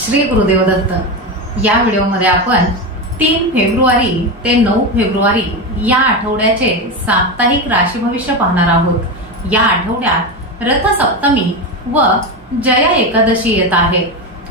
श्री गुरुदेव दत्त। या व्हिडिओमध्ये आपण 3 फेब्रुवारी ते 9 फेब्रुवारी या आठवड्याचे साप्ताहिक राशी भविष्य पाहणार आहोत। या आठवड्यात रथसप्तमी व जया एकादशी येत आहे,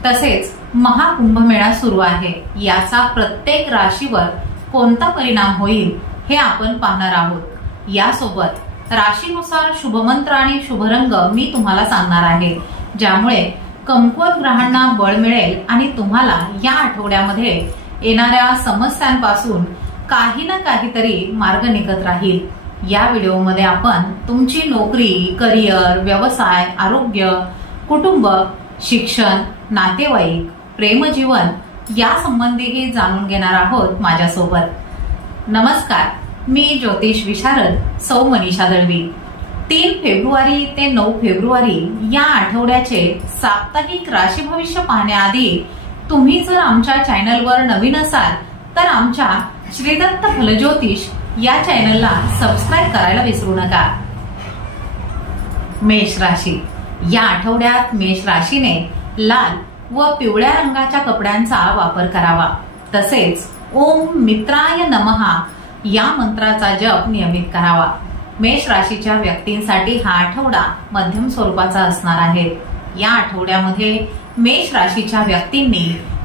तसेच महाकुंभमेळा सुरू आहे। याचा प्रत्येक राशीवर कोणता परिणाम होईल हे आपण पाहणार आहोत। यासोबत राशीनुसार शुभमंत्र आणि शुभरंग मी तुम्हाला सांगणार आहे, ज्यामुळे कमकुवत ग्रहांना बळ मिळेल आणि तुम्हाला या आठवड्यामध्ये येणाऱ्या समस्यांपासून काही ना काहीतरी मार्ग निघत राहील। या व्हिडिओमध्ये आपण तुमची नोकरी, करिअर, व्यवसाय, आरोग्य, कुटुंब, शिक्षण, नातेवाईक, प्रेमजीवन या संबंधीही जाणून घेणार आहोत माझ्यासोबत। नमस्कार, मी ज्योतिष विशारद सौ मनीषा दळवी। 3 फेब्रुवारी ते 9 फेब्रुवारी या आठवड्याचे साप्ताहिक राशी भविष्य पाहण्याआधी तुम्ही जर आमच्या चॅनलवर नवीन असाल तर आमच्या श्री दत्त फलज्योतिष या चॅनलला सबस्क्राइब करायला विसरू नका। मेष राशी। या आठवड्यात मेष राशीने लाल व पिवळ्या रंगाच्या कपड्यांचा वापर करावा, तसेच ओम मित्राय नमः या मंत्राचा जप नियमित करावा। मेष राशीच्या व्यक्तींसाठी हा आठवडा मध्यम स्वरूपाचा असणार आहे। या आठवड्यामध्ये मेष राशीच्या व्यक्तींनी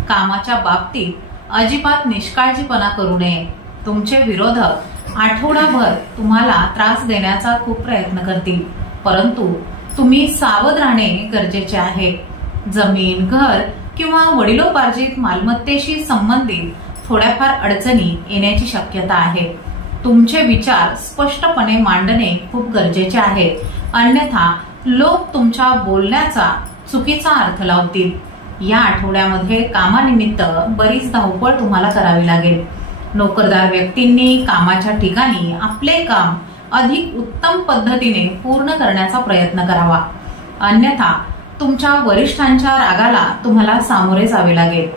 कामाच्या बाबतीत अजिबात निष्काळजीपणा करू नये। तुमचे विरोधक आठवडाभर तुम्हाला त्रास देण्याचा खूप प्रयत्न करतील, परंतु तुम्ही सावध राहणे गरजेचे आहे। जमीन, घर किंवा वडिलोपार्जित मालमत्तेशी संबंधित थोड्याफार अडचणी येण्याची शक्यता आहे। तुमचे विचार स्पष्टपणे मांडणे खूप गरजेचे आहे, अन्यथा लोक तुमच्या बोलण्याचा चुकीचा अर्थ लावतील। या आठवड्यामध्ये कामानिमित्त बरीच धावपळ तुम्हाला करावी लागेल। नोकरदार व्यक्तींनी कामाच्या ठिकाणी आपले काम अधिक उत्तम पद्धतीने पूर्ण करण्याचा प्रयत्न करावा, अन्यथा तुमच्या वरिष्ठांच्या रागाला तुम्हाला सामोरे जावे लागेल।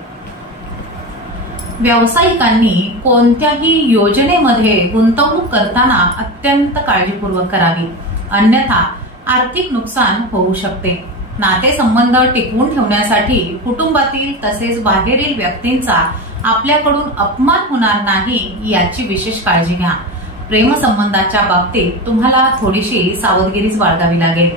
व्यावसायिकांनी कोणत्याही योजनेमध्ये गुंतवणूक करताना अत्यंत काळजीपूर्वक करावी, अन्यथा आर्थिक नुकसान होऊ शकते। नातेसंबंध टिकवून ठेवण्यासाठी कुटुंबातील तसेच बाहेरील व्यक्तींचा आपल्याकडून अपमान होणार नाही याची विशेष काळजी घ्या। प्रेमसंबंधाच्या बाबतीत तुम्हाला थोडीशी सावधगिरीच बाळगावी लागेल।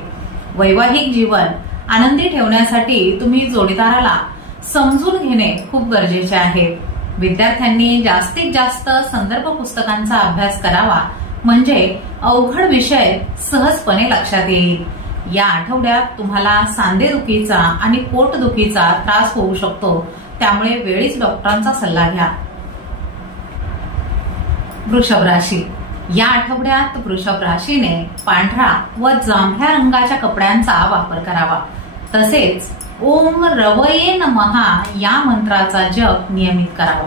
वैवाहिक जीवन आनंदी ठेवण्यासाठी तुम्ही जोडीदाराला समजून घेणे खूप गरजेचे आहे। विद्यार्थ्यांनी जास्तीत जास्त संदर्भ पुस्तकांचा अभ्यास करावा, म्हणजे अवघड विषय सहजपणे लक्षात येईल। या आठवड्यात तुम्हाला सांधेदुखीचा आणि पोटदुखीचा त्रास होऊ शकतो, त्यामुळे वेळीच डॉक्टरांचा सल्ला घ्या। वृषभ राशी। या आठवड्यात वृषभ राशीने पांढरा व जांभळ्या रंगाच्या कपड्यांचा वापर करावा, तसेच ओम रवये नमः या मंत्राचा जप नियमित करावा।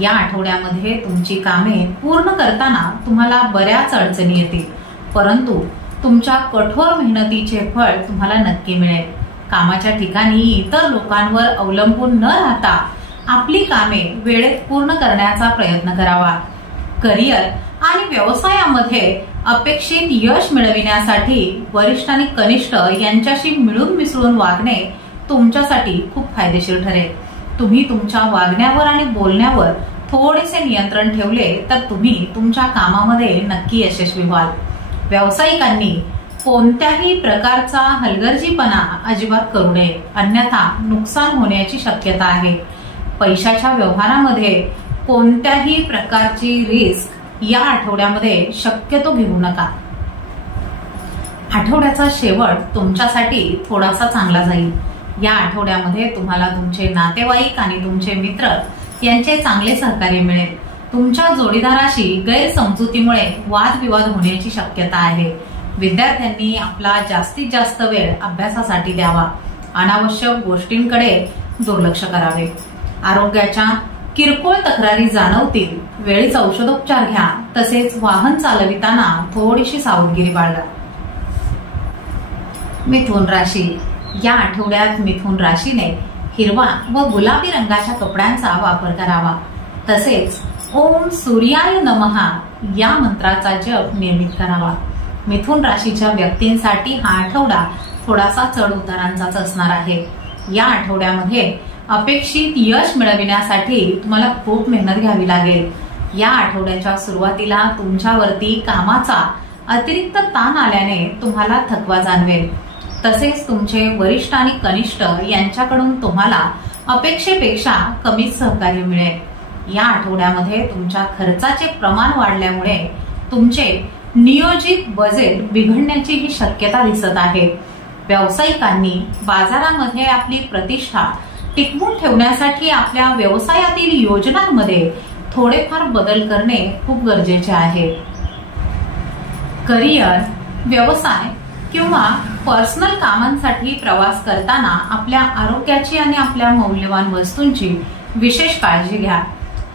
या आठवड्यामध्ये तुमची कामे पूर्ण करताना तुम्हाला बऱ्याच अडचणी येतील, परंतु तुमच्या कठोर मेहनतीचे फळ तुम्हाला नक्की मिळेल। कामाच्या ठिकाणी इतर लोकांवर अवलंबून न राहता आपली कामे वेळेत पूर्ण करण्याचा प्रयत्न करावा। करिअर आणि व्यवसायामध्ये अपेक्षित यश मिळविण्यासाठी वरिष्ठ आणि कनिष्ठ यांच्याशी मिळून मिसळून वागणे तुमच्यासाठी खूप फायदेशीर ठरेल। तुम्ही तुमच्या वागण्यावर आणि बोलण्यावर थोडेसे नियंत्रण ठेवले तर तुम्ही तुमच्या कामामध्ये नक्की यशस्वी व्हाल। व्यावसायिकांनी कोणत्याही प्रकारचा हलगर्जीपणा अजिबात करू नये, अन्यथा नुकसान होण्याची शक्यता आहे। पैशाच्या व्यवहारामध्ये कोणत्याही प्रकारची रिस्क या आठवड्यामध्ये शक्यतो घेऊ नका। आठवड्याचा शेवट तुमच्यासाठी थोडासा चांगला जाईल। या आठवड्यामध्ये तुम्हाला तुमचे नातेवाईक आणि तुमचे मित्र यांचे चांगले सहकार्य मिळेल। तुमच्या जोडीदाराशी गैरसमजुतीमुळे वादविवाद होण्याची शक्यता आहे। विद्यार्थ्यांनी आपला जास्तीत जास्त वेळ अभ्यासासाठी द्यावा, अनावश्यक गोष्टींकडे दुर्लक्ष करावे। आरोग्याच्या किरकोळ तक्रारी जाणवतील, वेळीच औषधोपचार घ्या, तसेच वाहन चालविताना थोडीशी सावधगिरी बाळगा। मिथुन राशी। या आठवड्यात मिथुन राशीने हिरवा व गुलाबी रंगाच्या कपड्यांचा वापर करावा, तसेच ओम सूर्याय नमः या मंत्राचा जप नियमित करावा। मिथुन राशीच्या व्यक्तींसाठी हा आठवडा थोडासा चढ उतारांचाच असणार आहे। या आठवड्यामध्ये अपेक्षित यश मिळविण्यासाठी तुम्हाला खूप मेहनत घ्यावी लागेल। या आठवड्याच्या सुरुवातीला तुमच्यावरती कामाचा अतिरिक्त ताण आल्याने तुम्हाला थकवा जाणवेल। तसेच तुमचे वरिष्ठ आणि कनिष्ठ यांच्याकडून तुम्हाला अपेक्षेपेक्षा कमीच सहकार्य मिळेल। या आठवड्यामध्ये तुमच्या खर्चाचे प्रमाण वाढल्यामुळे तुमचे नियोजित बजेट बिघडण्याची ही शक्यता दिसत आहे। व्यावसायिकांनी बाजारामध्ये आपली प्रतिष्ठा टिकवून ठेवण्यासाठी आपल्या व्यवसायातील योजनांमध्ये थोडेफार बदल करणे खूप गरजेचे आहे। करिअर, व्यवसाय किंवा पर्सनल कामांसाठी प्रवास करताना आपल्या आरोग्याची आणि आपल्या मौल्यवान वस्तूंची विशेष काळजी घ्या।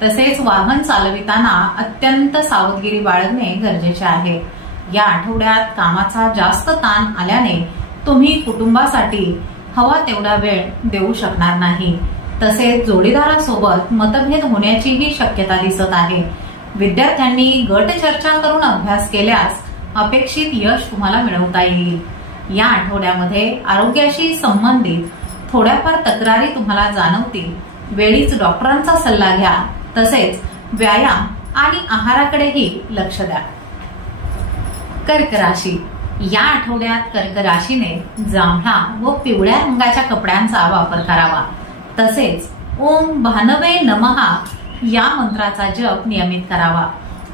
तसेच वाहन चालविताना अत्यंत सावधगिरी बाळगणे गरजेचे आहे। या आठवड्यात कामाचा जास्त ताण आल्याने तुम्ही कुटुंबासाठी हवा तेवढा वेळ देऊ शकणार नाही। तसेच जोडीदारासोबत मतभेद होण्याचीही शक्यता दिसत आहे। विद्यार्थ्यांनी गट चर्चा करून अभ्यास केल्यास अपेक्षित यश तुम्हाला मिळवता येईल। या आठवड्यामध्ये आरोग्याशी संबंधित थोड्याफार तक्रारी तुम्हाला जाणवतील। वेळीच डॉक्टरांचा सल्ला घ्या। तसेच व्यायाम आणि आहाराकडेही लक्ष द्या। कर्क राशी, या आठवड्यात कर्क राशीने जांभळा व पिवळ्या रंगाच्या कपड्यांचा वापर करावा। तसेच ओम भानवे नमः या मंत्राचा जप नियमित करावा।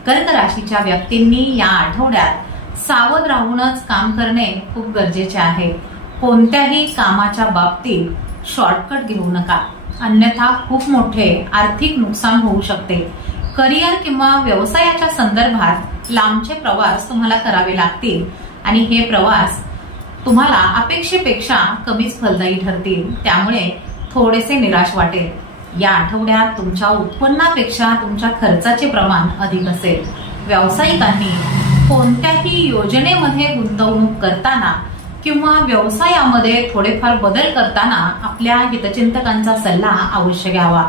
कर्क राशीच्या व्यक्तींनी या आठवड्यात सावध राहूनच काम करणे खूप गरजेचे आहे। कोणत्याही कामाच्या बाबतीत शॉर्टकट घेऊ नका, अन्यथा खूप मोठे आर्थिक नुकसान होऊ शकते। करिअर किंवा व्यवसायाच्या संदर्भात लांबचे प्रवास तुम्हाला करावे लागतील आणि हे प्रवास तुम्हाला अपेक्षेपेक्षा कमीच फलदायी ठरतील, त्यामुळे थोडेसे निराश वाटेल। या आठवड्यात तुमच्या उत्पन्नापेक्षा तुमच्या खर्चाचे प्रमाण अधिक असेल। व्यावसायिकांनी कोणत्याही योजनेमध्ये गुंतवणूक करताना किंवा व्यवसायामध्ये थोडेफार बदल करताना आपल्या हितचिंतकांचा सल्ला अवश्य घ्यावा।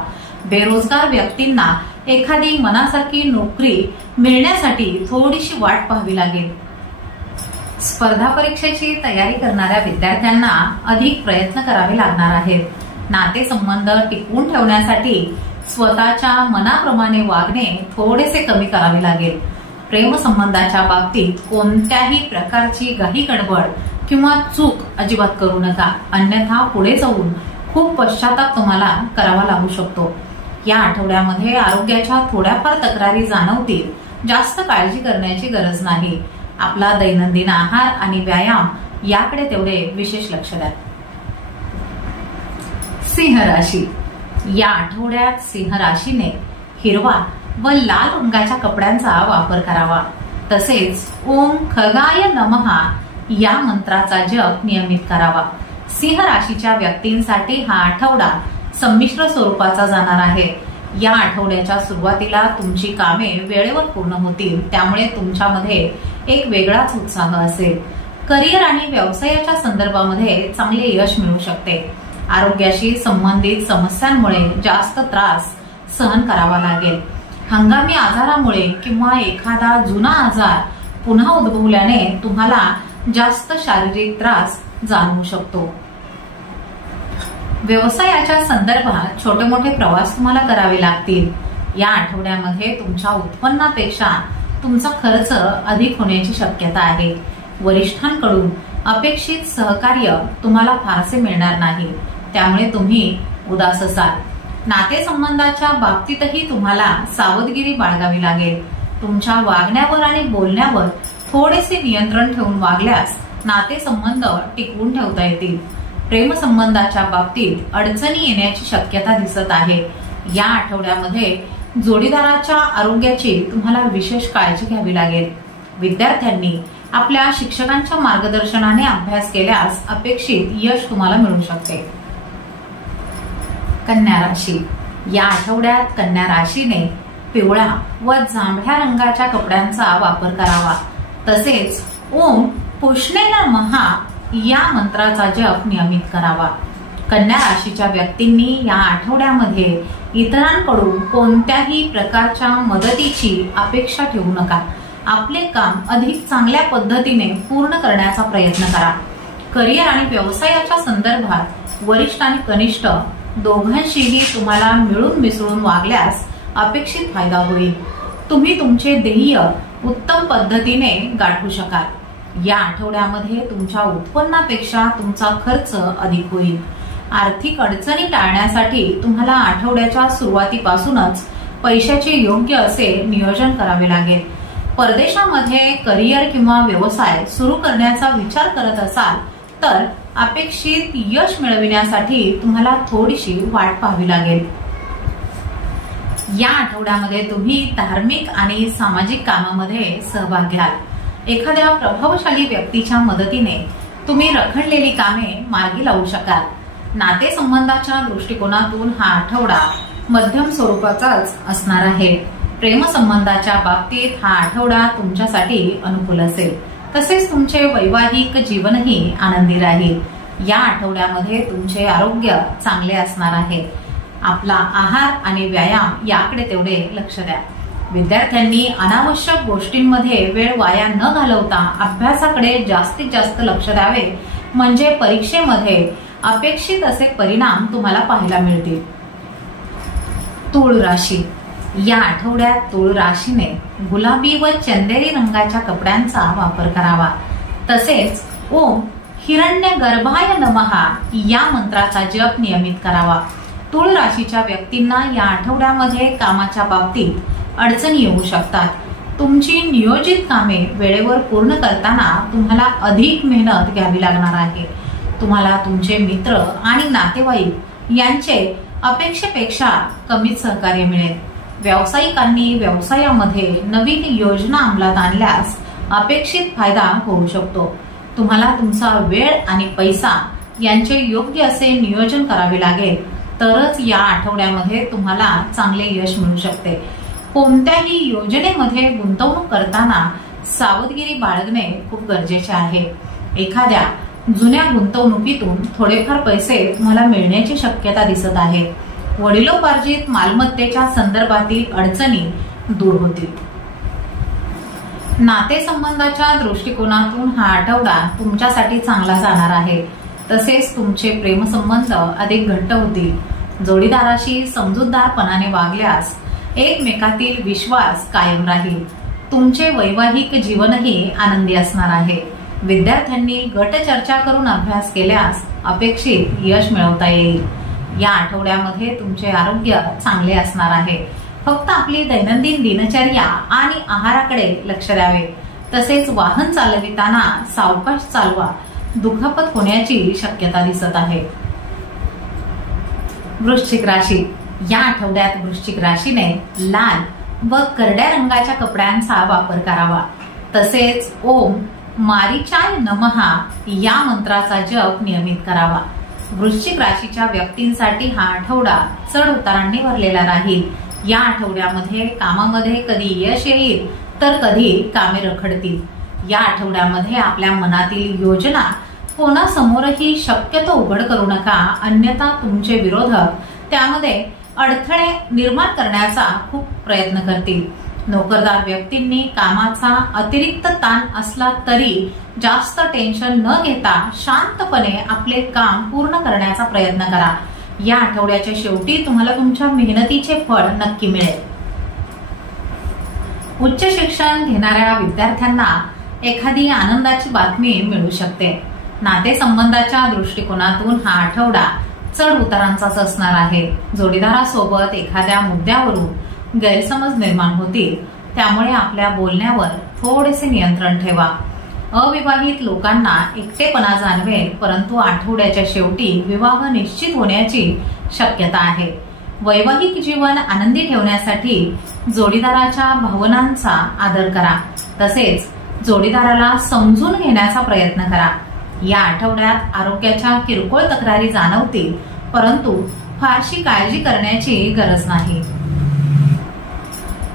बेरोजगार व्यक्तींना एखादी मनासारखी नोकरी मिळण्यासाठी थोडीशी वाट पाहावी लागेल। स्पर्धा परीक्षेची तयारी करणाऱ्या विद्यार्थ्यांना अधिक प्रयत्न करावे लागणार आहेत। नातेसंबंध टिकवून ठेवण्यासाठी स्वतःच्या मनाप्रमाणे वागणे थोडेसे कमी करावे लागेल। प्रेम संबंधाच्या बाबतीत कोणत्याही प्रकारची घाई गडबड किंवा चूक अजिबात करू नका, अन्यथा पुढे जाऊन खूप पश्चाताप तुम्हाला करावा लागू शकतो। या आठवड्यामध्ये आरोग्याच्या थोड्याफार तक्रारी जाणवतील, जास्त काळजी करण्याची गरज नाही। आपला दैनंदिन आहार आणि व्यायाम याकडे तेवढे विशेष लक्ष द्या। सिंह राशी, या आठवड्यात सिंह राशीने हिरवा व लाल रंगाच्या कपड्यांचा वापर करावा। तसेच ओम खगाय नमः या मंत्राचा जप नियमित करावा। सिंह राशीच्या व्यक्तींसाठी हा आठवडा संमिश्र स्वरूपाचा जाणार आहे। या आठवड्याच्या सुरुवातीला तुमची कामे वेळेवर पूर्ण होतील, त्यामुळे तुमच्यामध्ये एक वेगळाच उत्साह असेल। करिअर आणि व्यवसायाच्या संदर्भामध्ये चांगले यश मिळू शकते। आरोग्याशी संबंधित समस्यांमुळे जास्त त्रास सहन करावा लागेल। हंगामी आजारामुळे किंवा एखादा जुना आजार पुन्हा उद्भवल्याने तुम्हाला जास्त शारीरिक त्रास जाणवू शकतो। व्यवसायाच्या संदर्भात छोटे मोठे प्रवास तुम्हाला करावे लागतील। या आठवड्यामध्ये तुमच्या उत्पन्नापेक्षा तुमचा खर्च अधिक होण्याची शक्यता आहे। वरिष्ठांकडून अपेक्षित सहकार्य तुम्हाला फारसे मिळणार नाही, त्यामुळे तुम्ही उदास असाल। नातेसंबंधाच्या बाबतीतही तुम्हाला सावधगिरी बाळगावी लागेल। तुमच्या वागण्यावर आणि बोलण्यावर थोडेसे नियंत्रण ठेवून वागल्यास नातेसंबंध टिकवून ठेवता येतील। प्रेमसंबंधाच्या बाबतीत अडचणी येण्याची शक्यता दिसत आहे। या आठवड्यामध्ये जोडीदाराच्या आरोग्याची तुम्हाला विशेष काळजी घ्यावी लागेल। विद्यार्थ्यांनी आपल्या शिक्षकांच्या मार्गदर्शनाने अभ्यास केल्यास अपेक्षित यश तुम्हाला मिळू शकते। कन्या राशी, या आठवड्यात कन्या राशीने पिवळा व जांभळ्या रंगाच्या कपड्यांचा वापर करावा। तसेच ओम पुष्णे नमः या मंत्राचा जप नियमित करावा। कन्या राशीच्या व्यक्तींनी या आठवड्यामध्ये इतरांकडून कोणत्याही प्रकारच्या मदतीची अपेक्षा ठेवू नका। आपले काम अधिक चांगल्या पद्धतीने पूर्ण करण्याचा प्रयत्न करा। करिअर आणि व्यवसायाच्या संदर्भात वरिष्ठ आणि कनिष्ठ दोघांशीही तुम्हाला मिळून मिसळून वागल्यास अपेक्षित फायदा होईल. तुम्ही तुमचे ध्येय उत्तम पद्धतीने गाठू शकाल. या आठवड्यामध्ये तुमच्या उत्पन्नापेक्षा तुमचा खर्च अधिक होईल. आर्थिक अडचणी टाळण्यासाठी तुम्हाला आठवड्याच्या सुरुवातीपासूनच पैशाचे योग्य असे नियोजन करावे लागेल. परदेशामध्ये करिअर किंवा व्यवसाय सुरू करण्याचा विचार करत असाल तर अपेक्षित यश मिळविण्यासाठी तुम्हाला थोडीशी वाट पाहावी लागेल. या आठवड्यामध्ये तुम्ही धार्मिक आणि सामाजिक कामामध्ये सहभाग घ्याल. एखाद्या प्रभावशाली व्यक्तीच्या मदतीने तुम्ही रखडलेली कामे मार्गी लावू शकाल. नातेसंबंधाच्या दृष्टिकोनातून हा आठवडा मध्यम स्वरूपाचाच असणार आहे. प्रेमसंबंधाच्या बाबतीत हा आठवडा तुमच्यासाठी अनुकूल असेल. तसेच तुमचे वैवाहिक जीवनही आनंदी राहील. या आठवड्यामध्ये तुमचे आरोग्य चांगले असणार आहे. आपला आहार आणि व्यायाम याकडे तेवढे लक्ष द्या. विद्यार्थ्यांनी अनावश्यक गोष्टींमध्ये वेळ वाया न घालवता अभ्यासाकडे जास्तीत जास्त लक्ष द्यावे, म्हणजे परीक्षेमध्ये अपेक्षित असे परिणाम तुम्हाला पाहायला मिळतील. तूळ राशी. या आठवड्यात तूळ राशीने गुलाबी व चंदेरी रंगाच्या कपड्यांचा वापर करावा. तसेच ओम हिरण्यगर्भाय नमः या मंत्राचा जप नियमित करावा. तूळ राशीच्या व्यक्तींना या आठवड्यामध्ये कामाच्या बाबतीत अडचणी येऊ शकतात. तुमची नियोजित कामे वेळेवर पूर्ण करताना तुम्हाला अधिक मेहनत घ्यावी लागणार आहे. तुम्हाला तुमचे मित्र आणि नातेवाईक यांचे अपेक्षेपेक्षा कमीच सहकार्य मिळेल. व्यावसायिकांनी व्यवसायामध्ये नवीन योजना अंमलात आणल्यास अपेक्षित फायदा होऊ शकतो. तुम्हाला तुमचा वेळ आणि पैसा यांचे योग्य असे नियोजन करावे लागेल, तरच या आठवड्यामध्ये तुम्हाला चांगले यश मिळू शकते. कोणत्याही योजनेमध्ये गुंतवणूक करताना सावधगिरी बाळगणे खूप गरजेचे आहे. एखाद्या जुन्या गुंतवणुकीतून थोडेफार पैसे तुम्हाला मिळण्याची शक्यता दिसत आहे. वडिलोपार्जित मालमत्तेच्या संदर्भातील अडचणी दूर होतील. नातेसंबंधाच्या दृष्टिकोनातून हा आठवडा तुमच्यासाठी चांगला जाणार आहे. तसेच तुमचे प्रेमसंबंध अधिक घट्ट होतील. जोडीदाराशी समजूतदारपणाने वागल्यास एकमेकातील विश्वास कायम राहील. तुमचे वैवाहिक जीवनही आनंदी असणार आहे. विद्यार्थ्यांनी गट चर्चा करून अभ्यास केल्यास अपेक्षित यश मिळवता येईल. या आठवड्यामध्ये तुमचे आरोग्य चांगले असणार आहे. फक्त आपली दैनंदिन दिनचर्या आणि आहाराकडे लक्ष द्यावे. तसेच वाहन चालविताना सावकाश चालवा. दुखापत होण्याची शक्यता दिसत आहे. वृश्चिक राशी. या आठवड्यात वृश्चिक राशीने लाल व करड्या रंगाच्या कपड्यांचा वापर करावा. तसेच ओम मारीचाय नमः या मंत्राचा जप नियमित करावा. वृश्चिक राशीच्या व्यक्तींसाठी हा आठवडा चढ उतारांनी भरलेला राहील. या आठवड्यामध्ये कामामध्ये कधी यश येईल तर कधी कामे रखडतील. या आठवड्यामध्ये आपल्या मनातील योजना कोणासमोरही शक्यतो उघड करू नका, अन्यथा तुमचे विरोधक त्यामध्ये अडथळे निर्माण करण्याचा खूप प्रयत्न करतील. नोकरदार व्यक्तींनी कामाचा अतिरिक्त ताण असला तरी जास्त टेन्शन न घेता शांतपणे आपले काम पूर्ण करण्याचा प्रयत्न करा. या आठवड्याच्या शेवटी तुम्हाला तुमच्या मेहनतीचे फळ नक्की मिळेल. उच्च शिक्षण घेणाऱ्या विद्यार्थ्यांना एखादी आनंदाची बातमी मिळू शकते. नातेसंबंधाच्या दृष्टिकोनातून हा आठवडा चढ उतारांचाच असणार आहे. जोडीदारासोबत एखाद्या मुद्द्यावरून गैरसमज निर्माण होतील, त्यामुळे आपल्या बोलण्यावर थोडेसे नियंत्रण ठेवा. अविवाहित लोकांना एकटेपणा जाणवेल, परंतु आठवड्याच्या शेवटी विवाह निश्चित होण्याची शक्यता आहे. वैवाहिक जीवन आनंदी ठेवण्यासाठी जोडीदाराच्या भावनांचा आदर करा. तसेच जोडीदाराला समजून घेण्याचा प्रयत्न करा. या आठवड्यात आरोग्याच्या किरकोळ तक्रारी जाणवतील, परंतु फारशी काळजी करण्याची गरज नाही.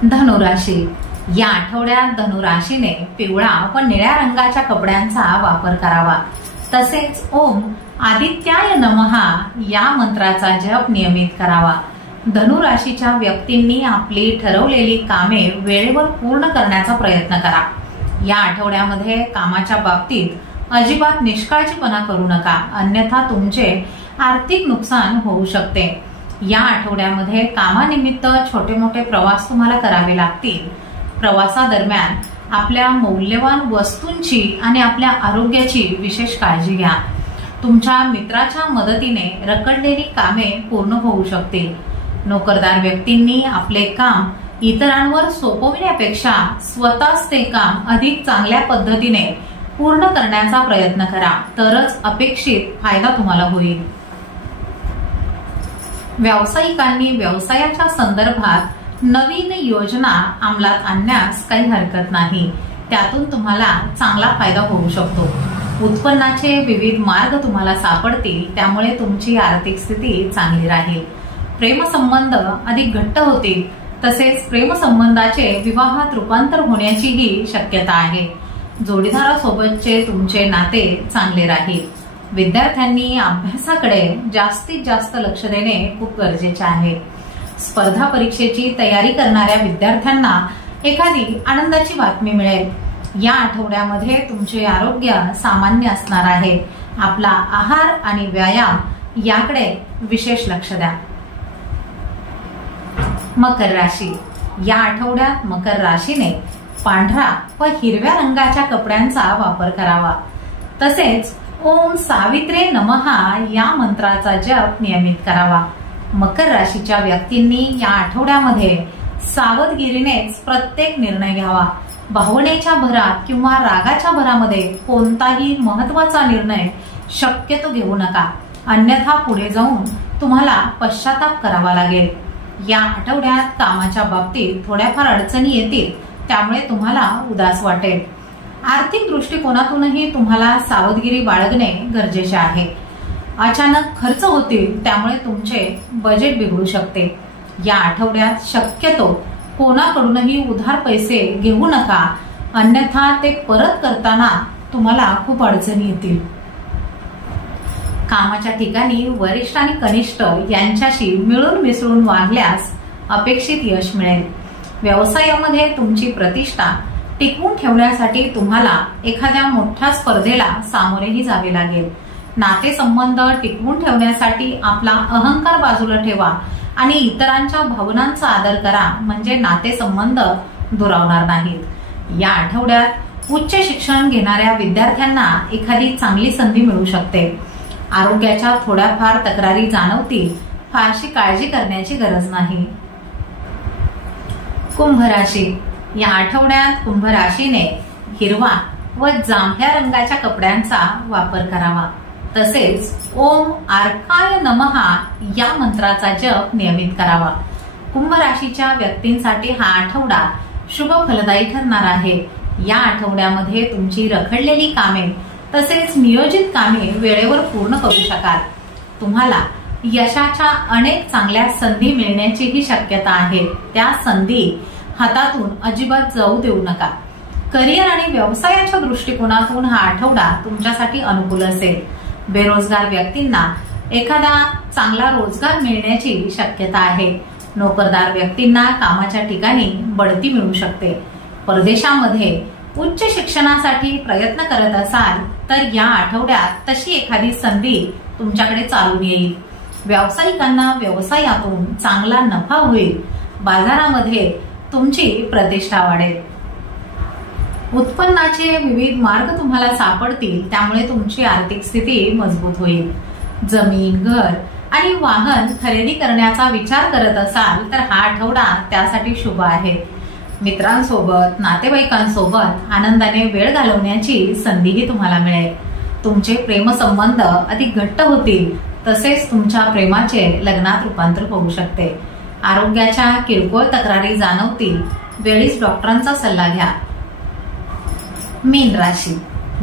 धनुराशी. या आठवड्यात धनुराशीने पिवळा व निळ्या रंगाच्या कपड्यांचा वापर करावा. तसेच ओम आदित्याय नमः या मंत्राचा जप नियमित करावा. धनुराशीच्या व्यक्तींनी आपली ठरवलेली कामे वेळेवर पूर्ण करण्याचा प्रयत्न करा. या आठवड्यामध्ये कामाच्या बाबतीत अजिबात निष्काळजीपणा करू नका, अन्यथा तुमचे आर्थिक नुकसान होऊ शकते। या आठवड्यामध्ये कामानिमित्त छोटे मोठे प्रवास तुम्हाला करावे लागतील। प्रवासादरम्यान आपल्या मौल्यवान वस्तूंची आणि आपल्या आरोग्याची विशेष काळजी घ्या। तुमच्या मित्राच्या मदतीने रखडलेली कामे पूर्ण होऊ शकतील। नोकरदार व्यक्तींनी आपले काम इतरांवर सोपविण्यापेक्षा स्वतःच ते काम अधिक चांगल्या पद्धतीने पूर्ण करण्याचा प्रयत्न करा, तरच अपेक्षित फायदा तुम्हाला होईल। व्यावसायिकांनी व्यवसायाच्या संदर्भात नवीन योजना अंमलात आणण्यास काही हरकत नाही। त्यातून तुम्हाला चांगला फायदा होऊ शकतो। उत्पन्नाचे विविध मार्ग तुम्हाला सापडतील, त्यामुळे तुमची आर्थिक स्थिती चांगली राहील। प्रेमसंबंध अधिक घट्ट होतील, तसेच प्रेमसंबंधाचे विवाहात रूपांतर होण्याचीही शक्यता आहे। जोडीदारासोबतचे तुमचे नाते चांगले राहील। विद्यार्थ्यांनी अभ्यासाकडे जास्तीत जास्त लक्ष देणे खूप गरजेचे आहे। स्पर्धा परीक्षेची तयारी करणाऱ्या विद्यार्थ्यांना एखादी आनंदाची बातमी मिळेल। या आठवड्यामध्ये तुमचे आरोग्य सामान्य असणार आहे। आपला आहार आणि व्यायाम याकडे विशेष लक्ष द्या। मकर राशी, या आठवड्यात मकर राशीने पांढरा व हिरव्या रंगाच्या कपड्यांचा वापर करावा। तसेच ओम सावित्रे नमहा या मंत्राचा जप नियमित करावा। मकर राशीच्या व्यक्तींनी या आठवड्यामध्ये सावधगिरीनेच प्रत्येक निर्णय घ्यावा। भावनेच्या भरात किंवा रागाच्या भरामध्ये कोणताही महत्वाचा निर्णय शक्यतो घेऊ नका, अन्यथा पुढे जाऊन तुम्हाला पश्चाताप करावा लागेल। या आठवड्यात कामाच्या बाबतीत थोड्याफार अडचणी येतील, त्यामुळे तुम्हाला उदास वाटेल। आर्थिक दृष्टिकोनातूनही तुम्हाला सावधगिरी बाळगणे गरजेचे आहे। अचानक खर्च होतील, त्यामुळे तुमचे बजेट बिघडू शकते। या आठवड्यात शक्यतो कोणाकडूनही उधार पैसे घेऊ नका, अन्यथा ते परत करताना तुम्हाला खूप अडचणी येतील। कामाच्या ठिकाणी वरिष्ठ आणि कनिष्ठ यांच्याशी मिळून मिसळून वागल्यास अपेक्षित यश मिळेल। व्यवसायामध्ये तुमची प्रतिष्ठा टिकवून ठेवण्यासाठी तुम्हाला एखाद्या मोठ्या स्पर्धेला सामोरेही जावे लागेल। नातेसंबंध टिकवून ठेवण्यासाठी आपला अहंकार बाजूला ठेवा आणि इतरांच्या भावनांचा आदर करा, म्हणजे नातेसंबंध दुरावणार नाहीत। या आठवड्यात उच्च शिक्षण घेणाऱ्या विद्यार्थ्यांना एखादी चांगली संधी मिळू शकते। आरोग्याच्या थोड्याफार तक्रारी जाणवतील, फारशी काळजी करण्याची गरज नाही। कुंभ राशी, या आठवड्यात कुंभ राशीने हिरवा व जांभळ्या रंगाच्या कपड्यांचा वापर करावा। तसेच ओम आर्काय नमहा या मंत्राचा जप नियमित करावा। कुंभ राशीच्या व्यक्तींसाठी हा आठवडा शुभ फलदायी ठरणार आहे। या आठवड्यामध्ये तुमची रखडलेली कामे तसेच नियोजित कामे वेळेवर पूर्ण करू शकाल। तुम्हाला यशाच्या अनेक चांगल्या संधी मिळण्याचीही शक्यता आहे। त्या संधी हातातून अजिबात जाऊ देऊ नका। करिअर आणि व्यवसायाच्या दृष्टिकोनातून हा आठवडा तुमच्यासाठी अनुकूल असेल। बेरोजगार व्यक्तींना एखादा चांगला रोजगार मिळण्याची शक्यता आहे। नोकरदार व्यक्तींना कामाच्या ठिकाणी बढती मिळू शकते। परदेशामध्ये उच्च शिक्षणासाठी प्रयत्न करत असाल तर या आठवड्यात तशी एखादी संधी तुमच्याकडे चालून येईल। व्यावसायिकांना व्यवसायातून चांगला नफा होईल। बाजारामध्ये तुमची प्रतिष्ठा वाढेल। उत्पन्नाचे विविध मार्ग तुम्हाला सापडतील, त्यामुळे तुमची आर्थिक स्थिती मजबूत होईल। जमीन, घर आणि वाहन खरेदी करण्याचा विचार करत असाल तर हा आठवडा त्यासाठी शुभ आहे। मित्रांसोबत, नातेवाईकांसोबत आनंदाने वेळ घालवण्याची संधीही तुम्हाला मिळेल। तुमचे प्रेमसंबंध अधिक घट्ट होतील, तसेच तुमच्या प्रेमाचे लग्नात रूपांतर होऊ शकते। आरोग्याच्या किरकोळ तक्रारी जाणवतील, वेळीच डॉक्टरांचा सल्ला घ्या। मीन राशी,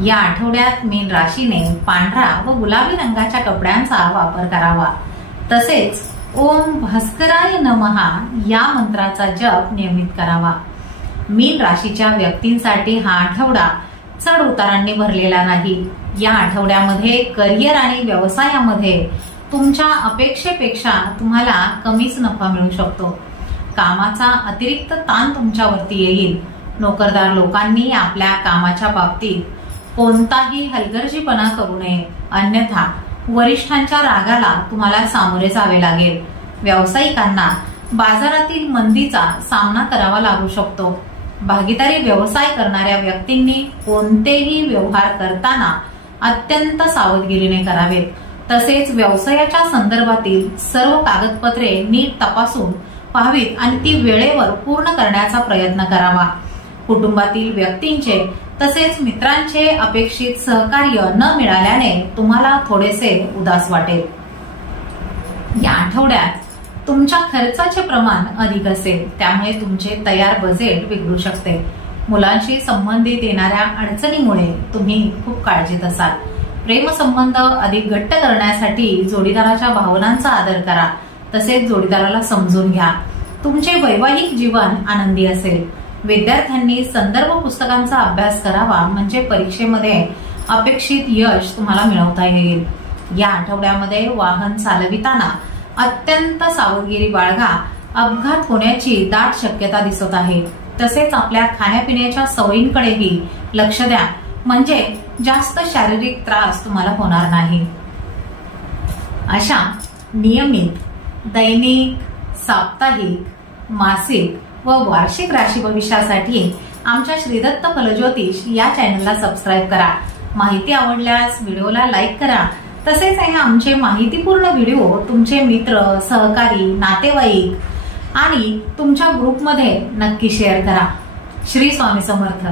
या आठवड्यात मीन राशीने पांढरा व गुलाबी रंगाच्या कपड्यांचा वापर करावा। तसेच ओम भास्कराय नमहा या मंत्राचा जप नियमित करावा। मीन राशीच्या व्यक्तींसाठी हा आठवडा चढ उतारांनी भरलेला राहील। या आठवड्यामध्ये करिअर आणि व्यवसायामध्ये तुमच्या अपेक्षेपेक्षा तुम्हाला कमीच नफा मिळू शकतो। कामाचा अतिरिक्त ताण तुमच्यावरती येईल। नोकरदार लोकांनी आपल्या कामाच्या बाबतीत कोणताही हलगर्जीपणा करू नये, अन्यथा वरिष्ठांच्या रागाला तुम्हाला सामोरे जावे लागेल. व्यावसायिकांना बाजारातील मंदीचा सामना करावा लागू शकतो. भागीदारी व्यवसाय करणाऱ्या व्यक्तींनी कोणतेही व्यवहार करताना अत्यंत सावधगिरीने करावेत. तसेच व्यवसायाच्या संदर्भातील सर्व कागदपत्रे नीट तपासून पाहावीत आणि ती वेळेवर पूर्ण करण्याचा प्रयत्न करावा. कुटुंबातील व्यक्तींचे तसेच मित्रांचे अपेक्षित सहकार्य न मिळाल्याने तुम्हाला थोडेसे उदास वाटेल. या आठवड्यात तुमच्या खर्चाचे प्रमाण अधिक असेल, त्यामुळे तुमचे तयार बजेट बिघडू शकते. मुलांशी संबंधित येणाऱ्या अडचणीमुळे तुम्ही खूप काळजीत असाल. प्रेमसंबंध अधिक घट्ट करण्यासाठी जोडीदाराच्या भावनांचा आदर करा. तसेच जोडीदाराला समजून घ्या. तुमचे वैवाहिक जीवन आनंदी असेल. विद्यार्थ्यांनी संदर्भ पुस्तकांचा अभ्यास करावा, म्हणजे परीक्षेमध्ये अपेक्षित यश तुम्हाला मिळवता येईल. या आठवड्यामध्ये वाहन चालविताना अत्यंत सावधगिरी बाळगा. अपघात होण्याची दाट शक्यता दिसत आहे. तसेच आपल्या खाण्यापिण्याच्या सवयींकडेही लक्ष द्या, म्हणजे जास्त शारीरिक त्रास तुम्हाला होणार नाही. अशा नियमित दैनिक, साप्ताहिक, मासिक व वार्षिक राशी भविष्यासाठी आमच्या श्रीदत्त फलज्योतिष या चॅनलला सबस्क्राईब करा. माहिती आवडल्यास व्हिडिओला लाईक करा. तसेच हे आमचे माहितीपूर्ण व्हिडिओ तुमचे मित्र, सहकारी, नातेवाईक आणि तुमच्या ग्रुपमध्ये नक्की शेअर करा. श्री स्वामी समर्थ.